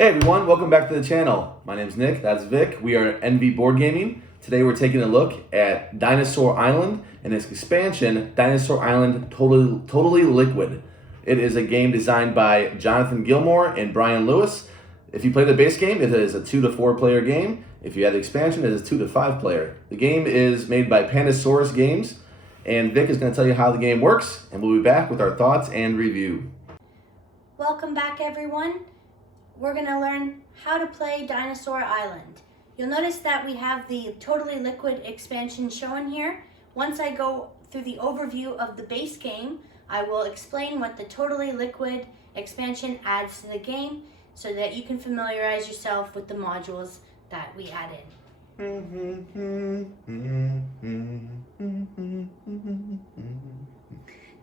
Hey everyone, welcome back to the channel. My name's Nick, that's Vic. We are NV Board Gaming. Today we're taking a look at Dinosaur Island and its expansion, Dinosaur Island Totally Liquid. It is a game designed by Jonathan Gilmore and Brian Lewis. If you play the base game, it is a 2 to 4 player game. If you add the expansion, it is 2 to 5 player. The game is made by Pandasaurus Games, and Vic is going to tell you how the game works, and we'll be back with our thoughts and review. Welcome back, everyone. We're going to learn how to play Dinosaur Island. You'll notice that we have the Totally Liquid expansion shown here. Once I go through the overview of the base game, I will explain what the Totally Liquid expansion adds to the game so that you can familiarize yourself with the modules that we add in.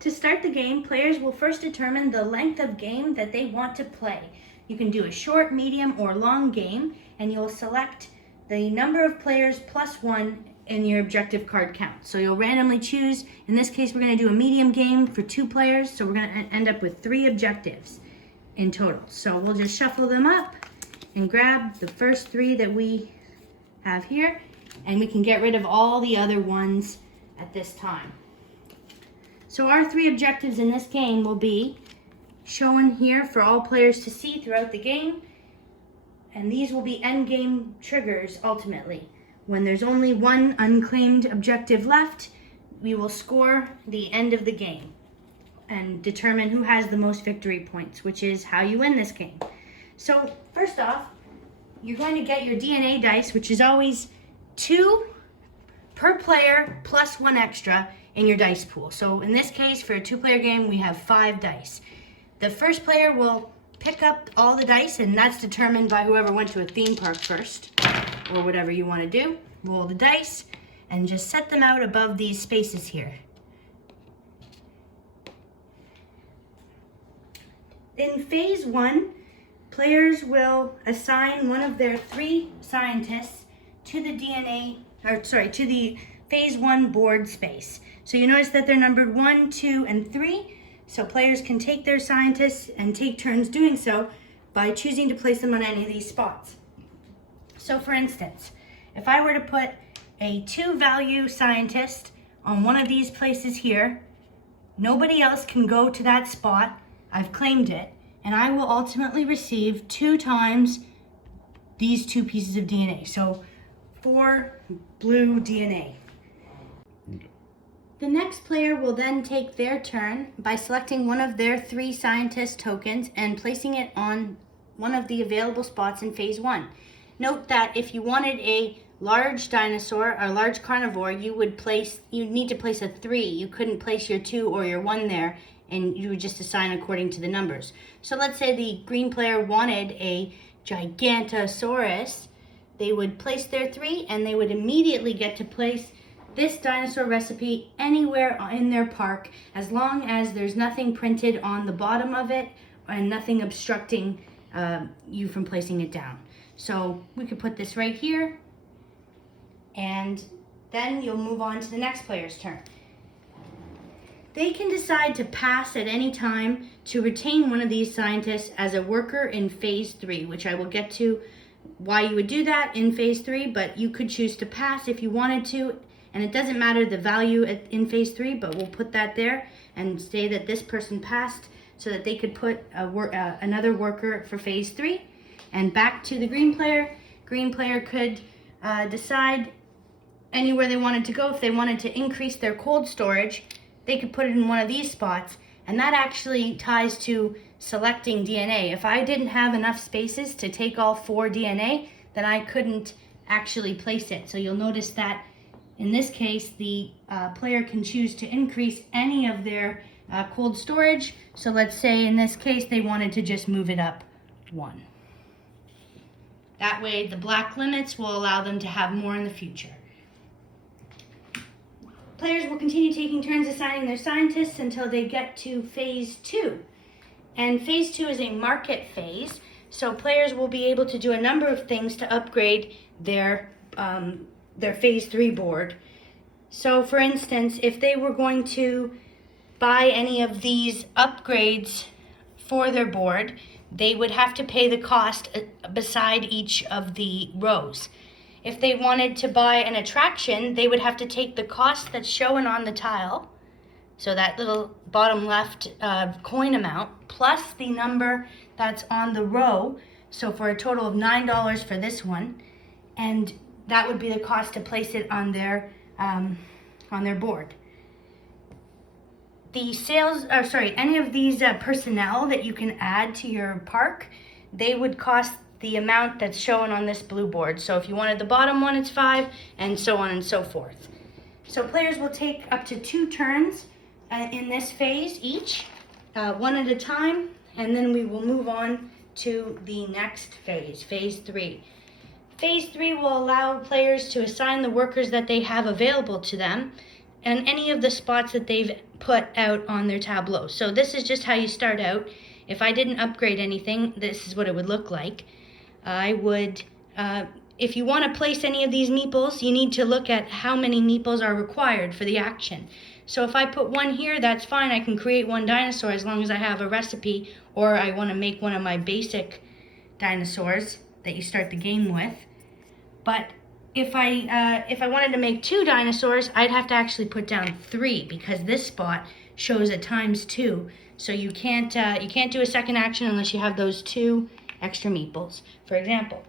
To start the game, players will first determine the length of game that they want to play. You can do a short, medium, or long game, and you'll select the number of players plus 1 in your objective card count. So you'll randomly choose. In this case, we're going to do a medium game for 2 players, so we're going to end up with 3 objectives in total. So we'll just shuffle them up and grab the first 3 that we have here, and we can get rid of all the other ones at this time. So our 3 objectives in this game will be shown here for all players to see throughout the game, and these will be end game triggers ultimately. When there's only one unclaimed objective left, we will score the end of the game and determine who has the most victory points, which is how you win this game. So first off, you're going to get your DNA dice, which is always 2 per player plus 1 extra in your dice pool. So in this case, for a 2-player game, we have 5 dice. The first player will pick up all the dice, and that's determined by whoever went to a theme park first, or whatever you want to do. Roll the dice and just set them out above these spaces here. In phase 1, players will assign one of their 3 scientists to the to the phase 1 board space. So you notice that they're numbered 1, 2, and 3. So players can take their scientists and take turns doing so by choosing to place them on any of these spots. So for instance, if I were to put a 2-value scientist on one of these places here, nobody else can go to that spot. I've claimed it, and I will ultimately receive 2 times these 2 pieces of DNA. So 4 blue DNA. The next player will then take their turn by selecting one of their 3 scientist tokens and placing it on one of the available spots in phase 1. Note that if you wanted a large dinosaur or large carnivore, you'd need to place a 3. You couldn't place your 2 or your 1 there, and you would just assign according to the numbers. So let's say the green player wanted a Gigantosaurus. They would place their 3, and they would immediately get to place this dinosaur recipe anywhere in their park, as long as there's nothing printed on the bottom of it and nothing obstructing you from placing it down. So we could put this right here, and then you'll move on to the next player's turn. They can decide to pass at any time to retain one of these scientists as a worker in phase 3, which I will get to why you would do that in phase 3, but you could choose to pass if you wanted to. And it doesn't matter the value in phase 3, but we'll put that there and say that this person passed so that they could put another worker for phase 3. And back to the green player. Green player could decide anywhere they wanted to go. If they wanted to increase their cold storage, they could put it in one of these spots. And that actually ties to selecting DNA. If I didn't have enough spaces to take all 4 DNA, then I couldn't actually place it. So you'll notice that in this case, the player can choose to increase any of their cold storage. So let's say in this case, they wanted to just move it up 1. That way, the black limits will allow them to have more in the future. Players will continue taking turns assigning their scientists until they get to phase 2. And phase 2 is a market phase, so players will be able to do a number of things to upgrade their phase 3 board. So for instance, if they were going to buy any of these upgrades for their board, they would have to pay the cost beside each of the rows. If they wanted to buy an attraction, they would have to take the cost that's shown on the tile, so that little bottom left coin amount, plus the number that's on the row, so for a total of $9 for this one, and that would be the cost to place it on their board. The any of these personnel that you can add to your park, they would cost the amount that's shown on this blue board. So if you wanted the bottom one, it's 5, and so on and so forth. So players will take up to 2 turns in this phase each, one at a time, and then we will move on to the next phase, phase 3. Phase 3 will allow players to assign the workers that they have available to them and any of the spots that they've put out on their tableau. So this is just how you start out. If I didn't upgrade anything, this is what it would look like. I would, if you want to place any of these meeples, you need to look at how many meeples are required for the action. So if I put 1 here, that's fine. I can create 1 dinosaur as long as I have a recipe, or I want to make one of my basic dinosaurs that you start the game with. But if I wanted to make 2 dinosaurs, I'd have to actually put down 3 because this spot shows a ×2. So you can't do a second action unless you have those 2 extra meeples. For example,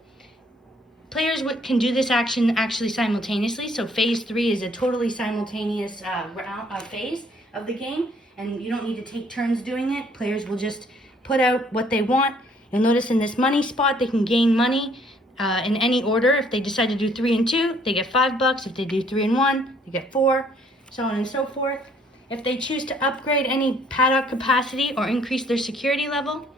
players can do this action actually simultaneously. So phase 3 is a totally simultaneous phase of the game, and you don't need to take turns doing it. Players will just put out what they want. You'll notice in this money spot, they can gain money in any order. If they decide to do 3 and 2, they get $5. If they do 3 and 1, they get 4, so on and so forth. If they choose to upgrade any paddock capacity or increase their security level,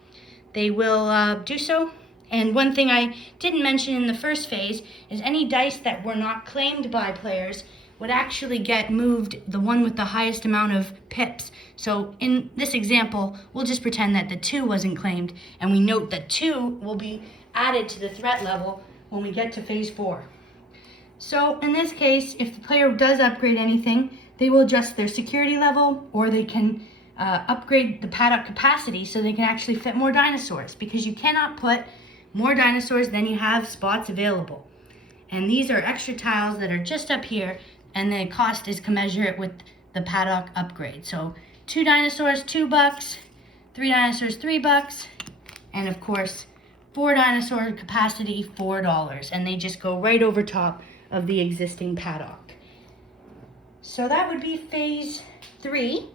they will do so. And one thing I didn't mention in the first phase is any dice that were not claimed by players would actually get moved, the one with the highest amount of pips. So in this example, we'll just pretend that the 2 wasn't claimed, and we note that 2 will be added to the threat level when we get to phase 4. So in this case, if the player does upgrade anything, they will adjust their security level, or they can upgrade the paddock capacity so they can actually fit more dinosaurs, because you cannot put more dinosaurs than you have spots available. And these are extra tiles that are just up here, and the cost is commensurate with the paddock upgrade. So 2 dinosaurs, $2, 3 dinosaurs, $3, and of course 4 dinosaur capacity, $4, and they just go right over top of the existing paddock. So that would be phase 3.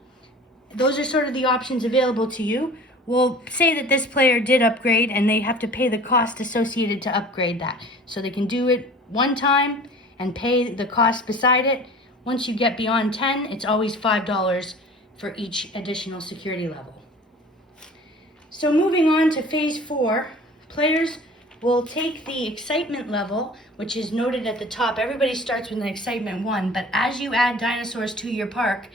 Those are sort of the options available to you. We'll say that this player did upgrade and they have to pay the cost associated to upgrade that. So they can do it 1 time and pay the cost beside it. Once you get beyond 10, it's always $5 for each additional security level. So moving on to phase 4, players will take the excitement level, which is noted at the top. Everybody starts with an excitement 1, but as you add dinosaurs to your park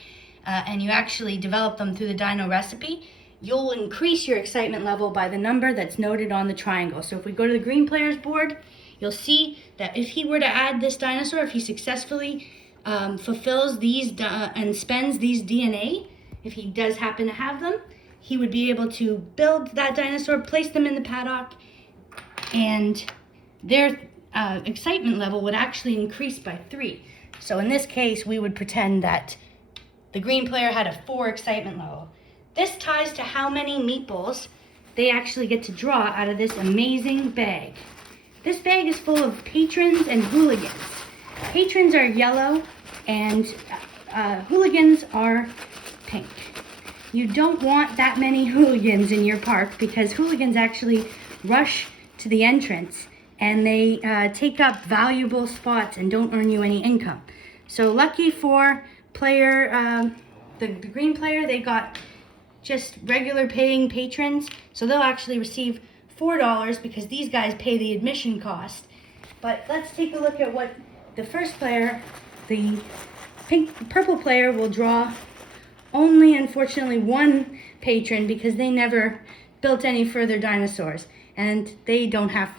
and you actually develop them through the dino recipe, you'll increase your excitement level by the number that's noted on the triangle. So if we go to the green player's board, you'll see that if he were to add this dinosaur, if he successfully fulfills these and spends these DNA, if he does happen to have them, he would be able to build that dinosaur, place them in the paddock, and their excitement level would actually increase by 3. So in this case, we would pretend that the green player had a 4 excitement level. This ties to how many meeples they actually get to draw out of this amazing bag. This bag is full of patrons and hooligans. Patrons are yellow and hooligans are pink. You don't want that many hooligans in your park because hooligans actually rush to the entrance and they take up valuable spots and don't earn you any income. So lucky for player, the green player, they got just regular paying patrons, so they'll actually receive $4 because these guys pay the admission cost. But let's take a look at what the first player, the purple player, will draw only, unfortunately, 1 patron because they never built any further dinosaurs and they don't have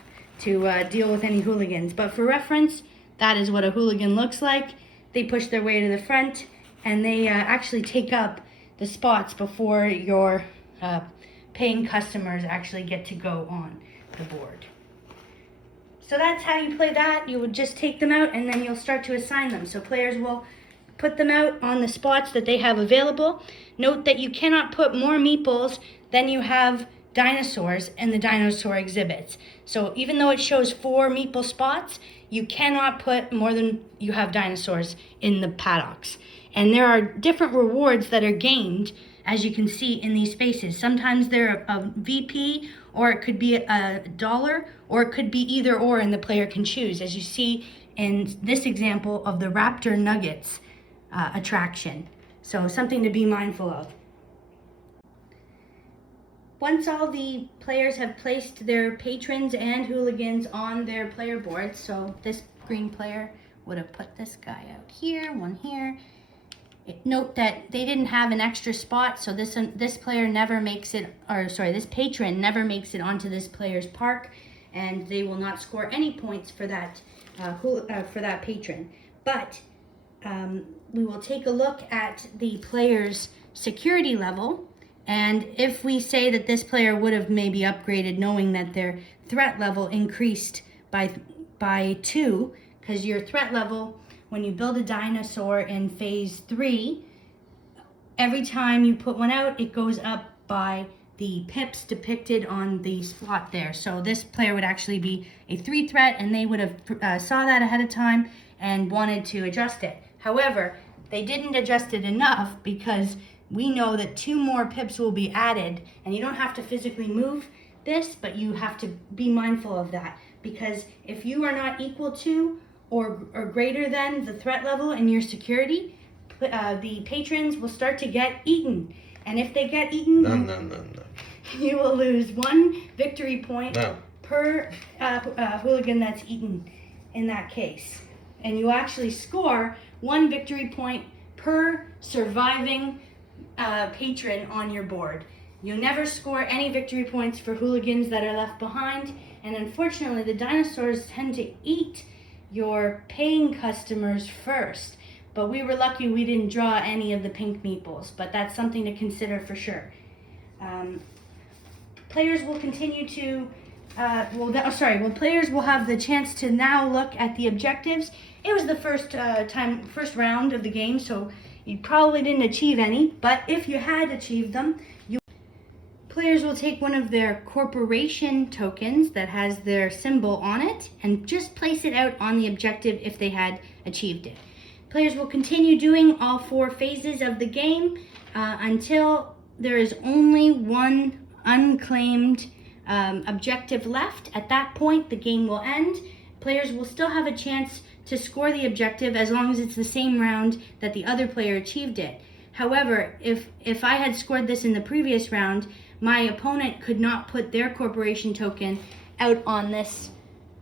to deal with any hooligans. But for reference, that is what a hooligan looks like. They push their way to the front and they actually take up the spots before your paying customers actually get to go on the board. So that's how you play that. You would just take them out and then you'll start to assign them. So players will put them out on the spots that they have available. Note that you cannot put more meeples than you have dinosaurs in the dinosaur exhibits. So even though it shows 4 meeple spots, you cannot put more than you have dinosaurs in the paddocks. And there are different rewards that are gained, as you can see in these spaces. Sometimes they're a VP, or it could be $1, or it could be either or, and the player can choose, as you see in this example of the Raptor Nuggets attraction. So something to be mindful of. Once all the players have placed their patrons and hooligans on their player boards, so this green player would have put this guy out here, one here. Note that they didn't have an extra spot, so this player never makes it, or sorry, this patron never makes it onto this player's park, and they will not score any points for that patron. But we will take a look at the player's security level. And if we say that this player would have maybe upgraded knowing that their threat level increased by 2, because your threat level, when you build a dinosaur in phase 3, every time you put one out, it goes up by the pips depicted on the spot there. So this player would actually be a 3 threat, and they would have saw that ahead of time and wanted to adjust it. However, they didn't adjust it enough, because we know that 2 more pips will be added, and you don't have to physically move this, but you have to be mindful of that, because if you are not equal to or greater than the threat level in your security, the patrons will start to get eaten. And if they get eaten, No. you will lose 1 victory point No. per hooligan that's eaten in that case. And you actually score 1 victory point per surviving patron on your board. You never score any victory points for hooligans that are left behind, and unfortunately the dinosaurs tend to eat your paying customers first. But we were lucky we didn't draw any of the pink meeples, but that's something to consider for sure. Players will continue to players will have the chance to now look at the objectives. It was the first round of the game, so you probably didn't achieve any, but if you had achieved them, players will take one of their corporation tokens that has their symbol on it and just place it out on the objective if they had achieved it. Players will continue doing all 4 phases of the game until there is only 1 unclaimed objective left. At that point, the game will end. Players will still have a chance to score the objective as long as it's the same round that the other player achieved it. However, if I had scored this in the previous round, my opponent could not put their corporation token out on this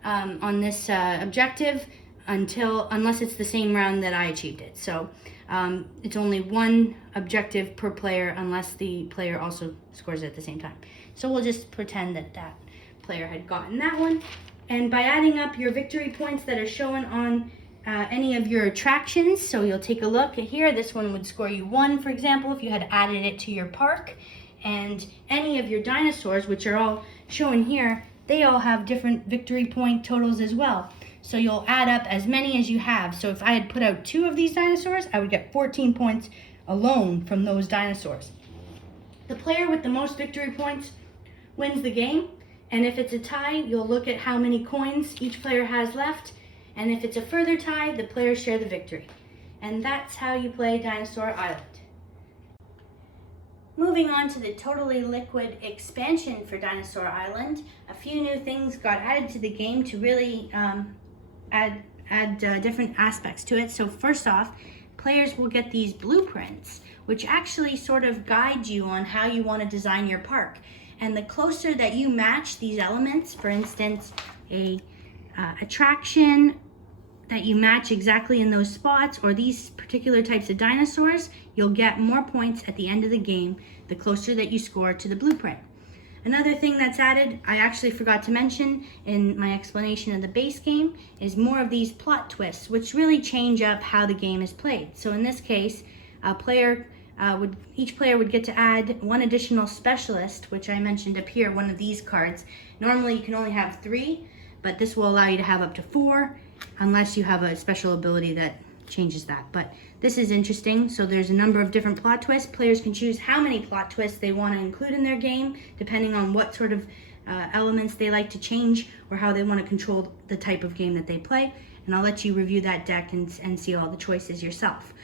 objective unless it's the same round that I achieved it. So it's only 1 objective per player unless the player also scores it at the same time. So we'll just pretend that that player had gotten that one. And by adding up your victory points that are shown on any of your attractions, so you'll take a look at here, this one would score you 1, for example, if you had added it to your park. And any of your dinosaurs, which are all shown here, they all have different victory point totals as well. So you'll add up as many as you have. So if I had put out 2 of these dinosaurs, I would get 14 points alone from those dinosaurs. The player with the most victory points wins the game. And if it's a tie, you'll look at how many coins each player has left. And if it's a further tie, the players share the victory. And that's how you play Dinosaur Island. Moving on to the Totally Liquid expansion for Dinosaur Island, a few new things got added to the game to really add different aspects to it. So first off, players will get these blueprints, which actually sort of guide you on how you want to design your park. And the closer that you match these elements, for instance, a attraction that you match exactly in those spots, or these particular types of dinosaurs, you'll get more points at the end of the game, the closer that you score to the blueprint. Another thing that's added, I actually forgot to mention in my explanation of the base game, is more of these plot twists, which really change up how the game is played. So in this case, a player each player would get to add one additional specialist, which I mentioned up here, one of these cards. Normally you can only have 3, but this will allow you to have up to 4, unless you have a special ability that changes that. But this is interesting. So there's a number of different plot twists. Players can choose how many plot twists they want to include in their game, depending on what sort of elements they like to change or how they want to control the type of game that they play. And I'll let you review that deck and see all the choices yourself.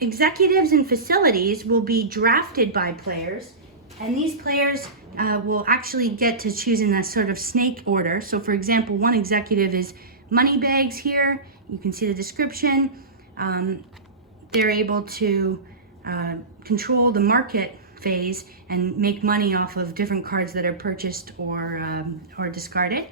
Executives and facilities will be drafted by players, and these players will actually get to choose in a sort of snake order. So for example, one executive is Moneybags here. You can see the description. They're able to control the market phase and make money off of different cards that are purchased or discarded.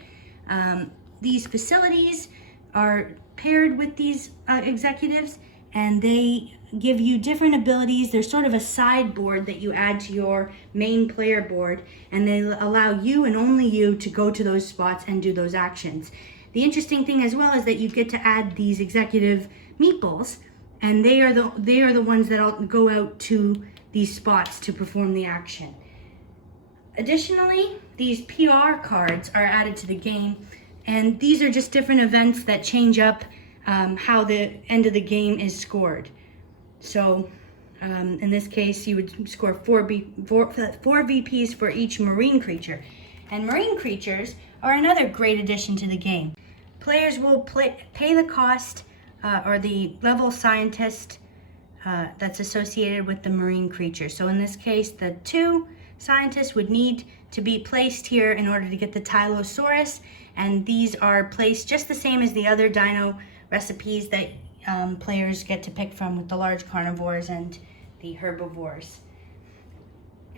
These facilities are paired with these executives, and they give you different abilities. There's sort of a sideboard that you add to your main player board, and they allow you and only you to go to those spots and do those actions. The interesting thing as well is that you get to add these executive meeples, and they are the ones that go out to these spots to perform the action. Additionally, these PR cards are added to the game, and these are just different events that change up how the end of the game is scored. So in this case, you would score 4 VPs for each marine creature. And marine creatures are another great addition to the game. Players will pay the cost or the level scientist that's associated with the marine creature. So in this case, the 2 scientists would need to be placed here in order to get the Tylosaurus, and these are placed just the same as the other dino recipes that players get to pick from with the large carnivores and the herbivores.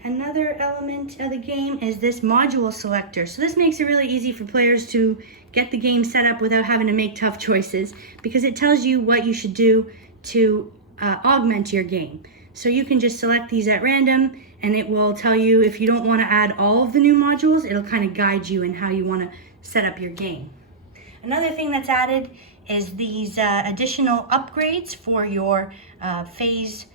Another element of the game is this module selector. So this makes it really easy for players to get the game set up without having to make tough choices, because it tells you what you should do to augment your game. So you can just select these at random, and it will tell you if you don't want to add all of the new modules, it'll kind of guide you in how you want to set up your game. Another thing that's added is these additional upgrades for your Phase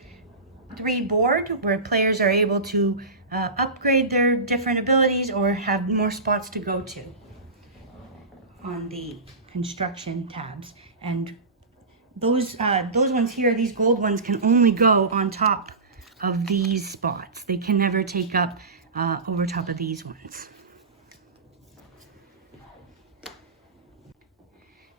3 board, where players are able to upgrade their different abilities or have more spots to go to on the construction tabs. And those ones here, these gold ones, can only go on top of these spots. They can never take up over top of these ones.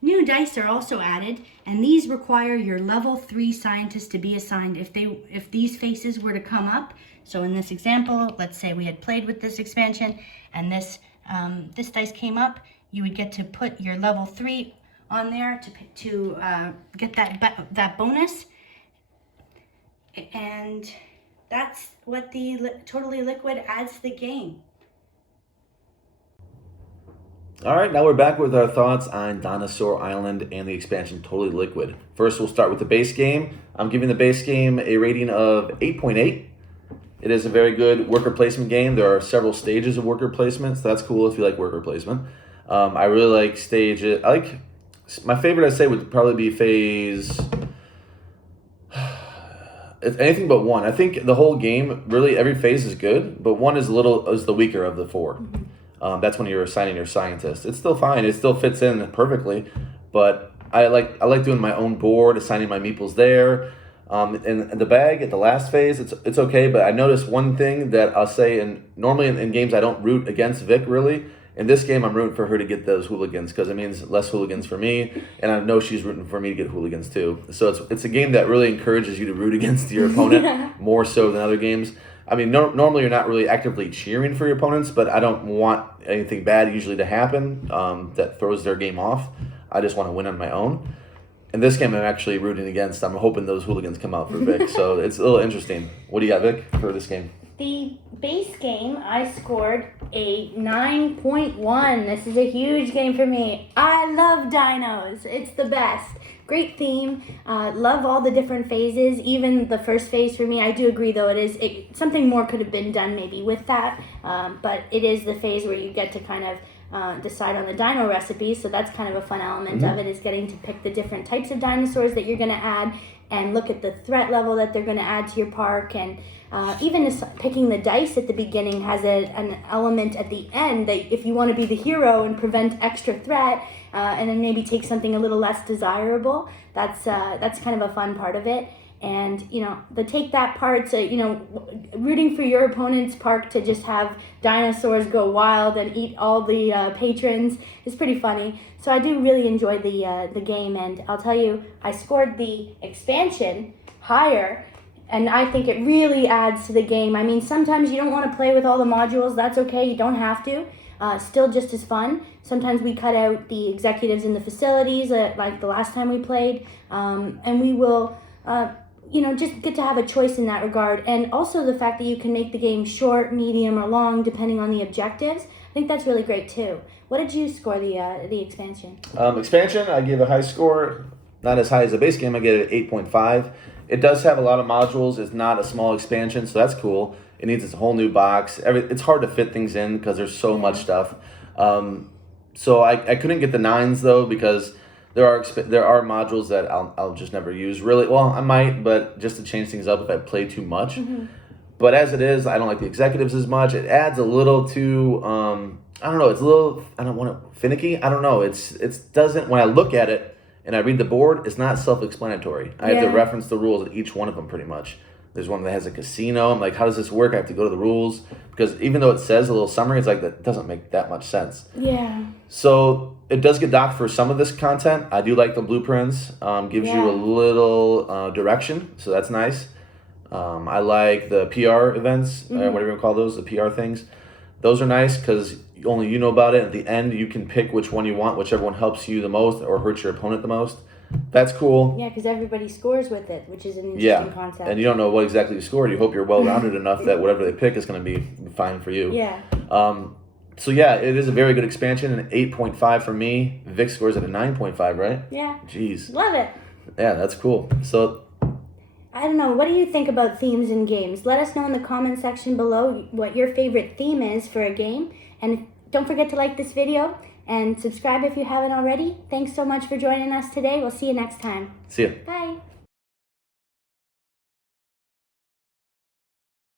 New dice are also added, and these require your level 3 scientist to be assigned if these faces were to come up. So in this example, let's say we had played with this expansion and this dice came up, you would get to put your level 3 on there to get that bonus. And that's what the Totally Liquid adds to the game. All right, now we're back with our thoughts on Dinosaur Island and the expansion Totally Liquid. First, we'll start with the base game. I'm giving the base game a rating of 8.8. It is a very good worker placement game. There are several stages of worker placement, so that's cool if you like worker placement. I really like my favorite, I'd say, would probably be phase... It's anything but 1. I think the whole game, really, every phase is good, but 1 is the weaker of the 4. That's when you're assigning your scientist. It's still fine. It still fits in perfectly, but I like doing my own board, assigning my meeples there. In the bag at the last phase, it's okay. But I noticed one thing that I'll say, and normally in games I don't root against Vic really. In this game, I'm rooting for her to get those hooligans because it means less hooligans for me, and I know she's rooting for me to get hooligans too. So it's a game that really encourages you to root against your opponent more so than other games. I mean, normally you're not really actively cheering for your opponents, but I don't want anything bad usually to happen that throws their game off. I just want to win on my own. In this game, I'm actually rooting against. I'm hoping those hooligans come out for Vic, so it's a little interesting. What do you got, Vic, for this game? The base game, I scored a 9.1. This is a huge game for me. I love dinos. It's the best. Great theme. Love all the different phases. Even the first phase for me, I do agree though, something more could have been done maybe with that. But it is the phase where you get to kind of decide on the dino recipes. So that's kind of a fun element of it, is getting to pick the different types of dinosaurs that you're going to add. and look at the threat level that they're going to add to your park. And even picking the dice at the beginning has an element at the end that if you want to be the hero and prevent extra threat, and then maybe take something a little less desirable, that's kind of a fun part of it. And, the take that part to, rooting for your opponent's park to just have dinosaurs go wild and eat all the patrons is pretty funny. So I do really enjoy the game, and I'll tell you, I scored the expansion higher, and I think it really adds to the game. I mean, sometimes you don't want to play with all the modules. That's okay. You don't have to. Still just as fun. Sometimes we cut out the executives in the facilities, like the last time we played, and we will... just get to have a choice in that regard. And also the fact that you can make the game short, medium, or long, depending on the objectives. I think that's really great too. What did you score the expansion? Expansion, I give a high score. Not as high as the base game. I give it 8.5. It does have a lot of modules. It's not a small expansion, so that's cool. It needs its whole new box. It's hard to fit things in because there's so much stuff. So I couldn't get the 9s though, because there are modules that I'll just never use. Really, well, I might, but just to change things up if I play too much. Mm-hmm. But as it is, I don't like the executives as much. It adds a little too, I don't know. It's a little, I don't want to finicky. I don't know. It doesn't. When I look at it and I read the board, it's not self-explanatory. I have to reference the rules of each one of them pretty much. There's one that has a casino. I'm like, how does this work? I have to go to the rules because even though it says a little summary, it's like that doesn't make that much sense. Yeah. So it does get docked for some of this content. I do like the blueprints. Gives you a little direction, so that's nice. I like the PR events, whatever you call those, the PR things. Those are nice because only you know about it. At the end, you can pick which one you want, whichever one helps you the most or hurts your opponent the most. That's cool. Yeah, because everybody scores with it, which is an interesting concept. And you don't know what exactly you scored. You hope you're well-rounded enough that whatever they pick is going to be fine for you. Yeah. So yeah, it is a very good expansion, an 8.5 for me. Vic scores at a 9.5, right? Yeah. Jeez. Love it. Yeah, that's cool. So I don't know, what do you think about themes in games? Let us know in the comment section below what your favorite theme is for a game. And don't forget to like this video and subscribe if you haven't already. Thanks so much for joining us today. We'll see you next time. See ya. Bye.